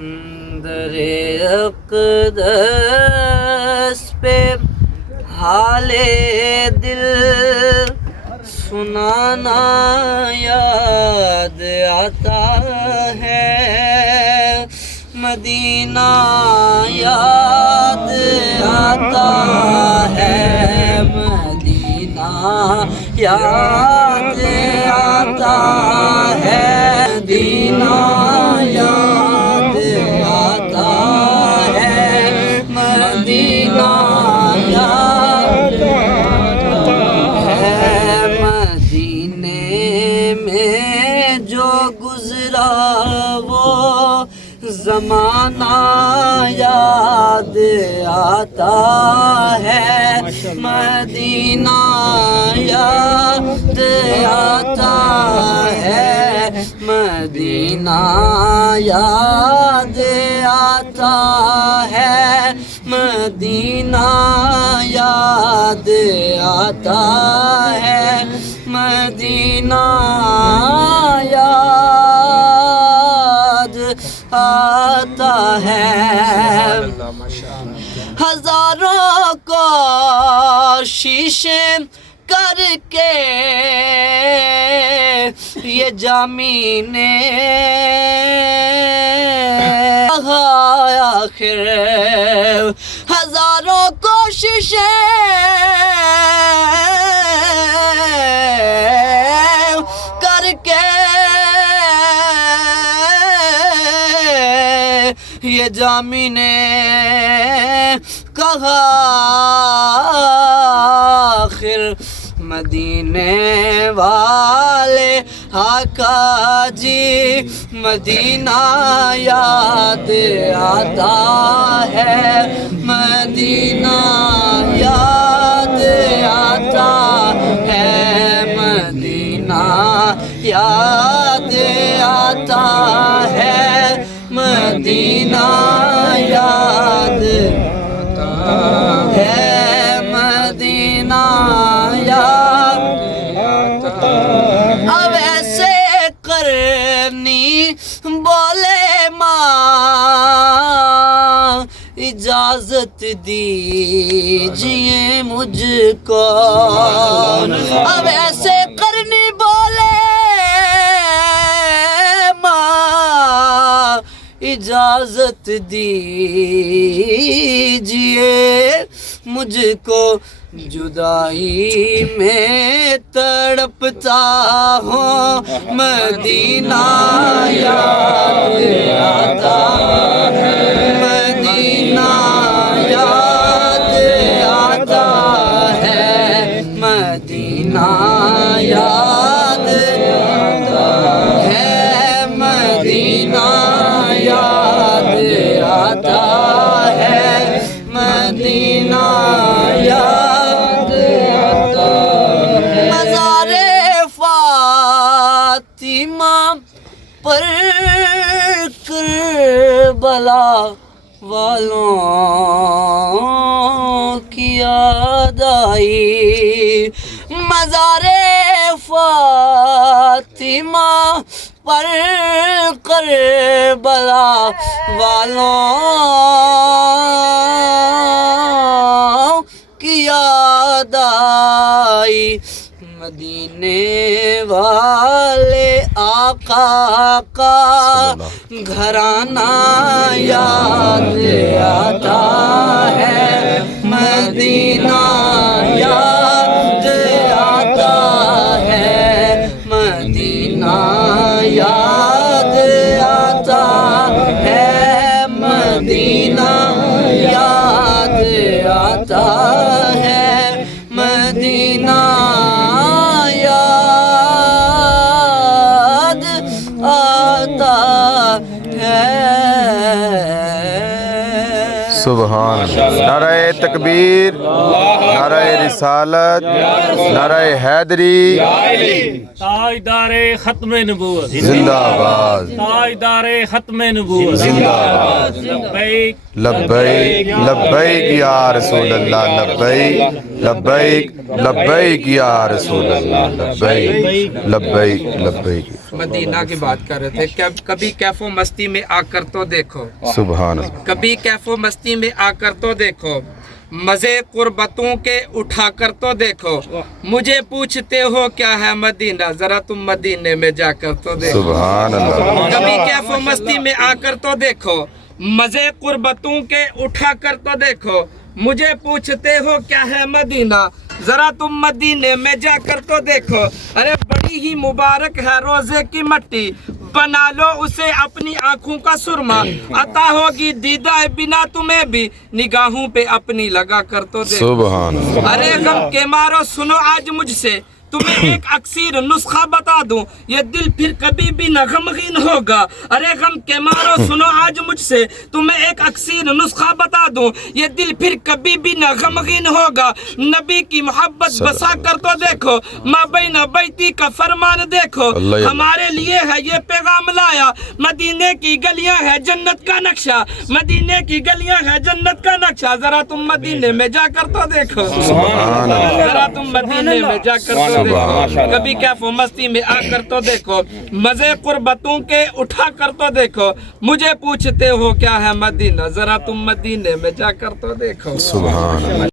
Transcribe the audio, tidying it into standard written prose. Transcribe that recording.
در اقدس پہ حال دل سنانا یاد آتا ہے، مدینہ یاد آتا ہے، مدینہ یاد آتا ہے، مدینہ یاد آتا ہے، مدینہ یاد آتا ہے، مدینے میں جو گزرا وہ زمانہ یاد آتا ہے، مدینہ یاد آتا ہے، مدینہ یاد آتا ہے، مدینہ یاد آتا ہے، مدینہ یاد آتا ہے، ہزاروں کوششیں کر کے یہ جامی نے آخر، ہزاروں کوششیں کر کے یہ جامی نے کہا آخر، مدینے والے آقا جی مدینہ یاد آتا ہے، مدینہ یاد آتا ہے، مدینہ یاد آتا ہے، مدینہ یاد آتا ہے، مدینہ یاد آتا ہے۔ اب ایسے کرنی بولے ماں اجازت دیجئے مجھ کو، اب ایسے کرنی بولے ماں اجازت دیجئے مجھ کو، جدائی میں تڑپتا ہوں، مدینہ یاد آتا ہے، مدینہ یاد آتا ہے، مدینہ یاد آتا ہے، مدینہ یاد آتا ہے، مدینہ یاد آتا ہے، مزار فاطمہ پر کربلا والوں کی یاد آئی، مزار فاطمہ پر کربلا والوں کی یاد آئی، مدینے والے آقا کا گھرانہ یاد آتا ہے، مدینہ یاد آتا ہے، مدینہ یاد آتا ہے، مدینہ یاد آتا ہے، مدینہ یاد آتا ہے۔ سبحان اللہ، نعرہ تکبیر، نعرہ رسالت، نعرہ حیدری، تاجدار ختم نبوت زندہ باد، تاجدار ختم نبوت زندہ باد، لبیک لبیک لبیک یا رسول اللہ، لبیک لبیک لبیک یا رسول اللہ، لبیک لبیک لبیک۔ مدینہ کی بات کر رہے تھے. کبھی کیف و مستی میں آ کر تو دیکھو, سبحان اللہ. کبھی کیف و مستی میں آ کر تو دیکھو, مزے قربتوں کے اٹھا کر تو دیکھو. مجھے پوچھتے ہو کیا ہے مدینہ, ذرا تم مدینے میں جا کر تو دیکھو. سبحان اللہ. کبھی کیف و مستی میں آ کر تو دیکھو, مزے قربتوں کے اٹھا کر تو دیکھو. مجھے پوچھتے ہو کیا ہے مدینہ, ذرا تم مدینے میں جا کر تو دیکھو. ارے بڑی ہی مبارک ہے روزے کی مٹی, بنا لو اسے اپنی آنکھوں کا سرما. عطا ہوگی دیدہ بنا تمہیں بھی, نگاہوں پہ اپنی لگا کر تو دیکھو. سبحان اللہ. ارے غم کے مارو سنو آج مجھ سے, تمہیں ایک اکثیر نسخہ بتا دوں, یہ دل پھر کبھی بھی نہ غمگین ہوگا. ارے غم کے مارو سنو آج مجھ سے, تمہیں ایک اکثیر نسخہ بتا دوں, یہ دل پھر کبھی بھی نہ غمگین ہوگا. نبی کی محبت بسا کر تو دیکھو, ماں بین بیتی کا فرمان دیکھو. اللہ ہمارے لیے ہے یہ پیغام لایا, مدینے کی گلیاں ہے جنت کا نقشہ, مدینے کی گلیاں ہے جنت کا نقشہ. ذرا تم مدینے میں جا کر تو دیکھو, سبحان اللہ. ذرا تم مدینے میں جا کر تو دیکھو. کبھی کیف و مستی میں آ کر تو دیکھو, مزے قربتوں کے اٹھا کر تو دیکھو. مجھے پوچھتے ہو کیا ہے مدینہ, ذرا تم مدینے میں جا کر تو دیکھو. سبحان اللہ.